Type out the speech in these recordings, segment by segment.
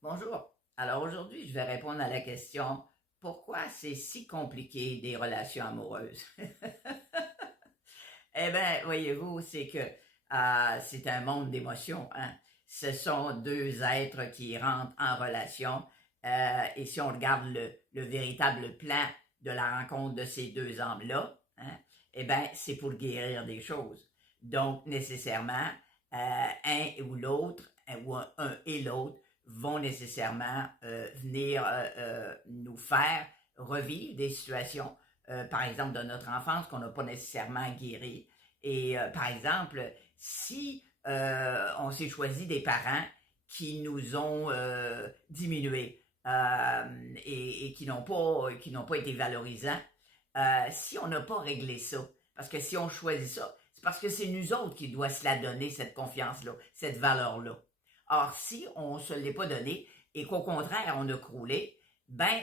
Bonjour. Alors aujourd'hui, je vais répondre à la question pourquoi c'est si compliqué des relations amoureuses? Eh bien, voyez-vous, c'est que c'est un monde d'émotions, hein. Ce sont deux êtres qui rentrent en relation. Et si on regarde le véritable plan de la rencontre de ces deux âmes-là, hein, eh bien, c'est pour guérir des choses. Donc, nécessairement, un ou l'autre, ou un et l'autre, vont nécessairement venir nous faire revivre des situations, par exemple, de notre enfance qu'on n'a pas nécessairement guéri. Et par exemple, si on s'est choisi des parents qui nous ont diminués et qui n'ont pas été valorisants, si on n'a pas réglé ça, parce que si on choisit ça, c'est parce que c'est nous autres qui doit se la donner, cette confiance-là, cette valeur-là. Or, si on ne se l'est pas donné et qu'au contraire, on a croulé, ben,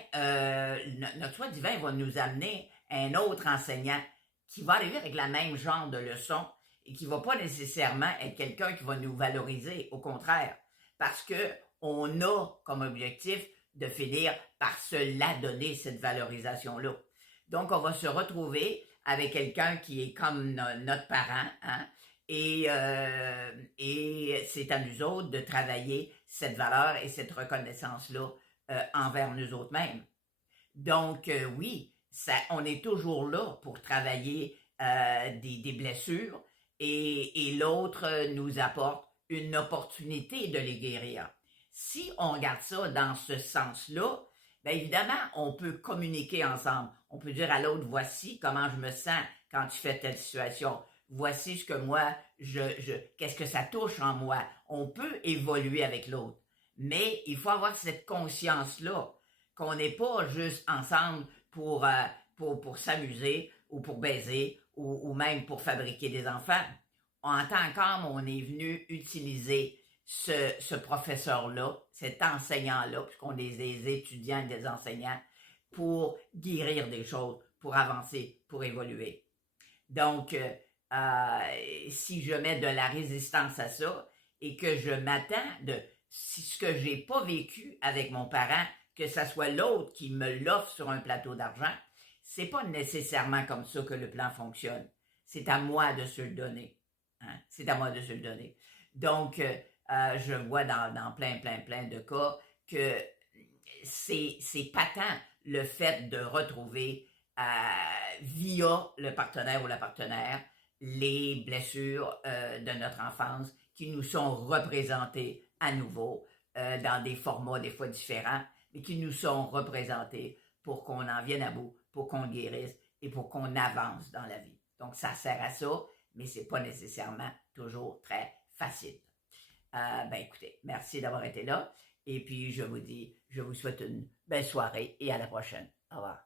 notre soi divin va nous amener un autre enseignant qui va arriver avec la même genre de leçon et qui va pas nécessairement être quelqu'un qui va nous valoriser, au contraire, parce que on a comme objectif de finir par se la donner, cette valorisation-là. Donc, on va se retrouver avec quelqu'un qui est comme notre parent, hein, et c'est à nous autres de travailler cette valeur et cette reconnaissance-là envers nous autres mêmes. Donc, oui, on est toujours là pour travailler des blessures et l'autre nous apporte une opportunité de les guérir. Si on regarde ça dans ce sens-là, bien évidemment, on peut communiquer ensemble. On peut dire à l'autre, voici comment je me sens quand tu fais telle situation. Voici ce que moi, qu'est-ce que ça touche en moi. On peut évoluer avec l'autre. Mais il faut avoir cette conscience-là qu'on n'est pas juste ensemble pour s'amuser ou pour baiser ou même pour fabriquer des enfants. En tant qu'homme, on est venu utiliser ce professeur-là, cet enseignant-là, puisqu'on est des étudiants et des enseignants, pour guérir des choses, pour avancer, pour évoluer. Donc, si je mets de la résistance à ça et que je m'attends de si ce que j'ai pas vécu avec mon parent, que ça soit l'autre qui me l'offre sur un plateau d'argent, c'est pas nécessairement comme ça que le plan fonctionne. C'est à moi de se le donner. Hein? C'est à moi de se le donner. Donc, je vois dans plein de cas que c'est patent le fait de retrouver via le partenaire ou la partenaire les blessures de notre enfance qui nous sont représentées à nouveau dans des formats des fois différents, mais qui nous sont représentées pour qu'on en vienne à bout, pour qu'on guérisse et pour qu'on avance dans la vie. Donc, ça sert à ça, mais c'est pas nécessairement toujours très facile. Ben écoutez, merci d'avoir été là. Et puis, je vous souhaite une belle soirée et à la prochaine. Au revoir.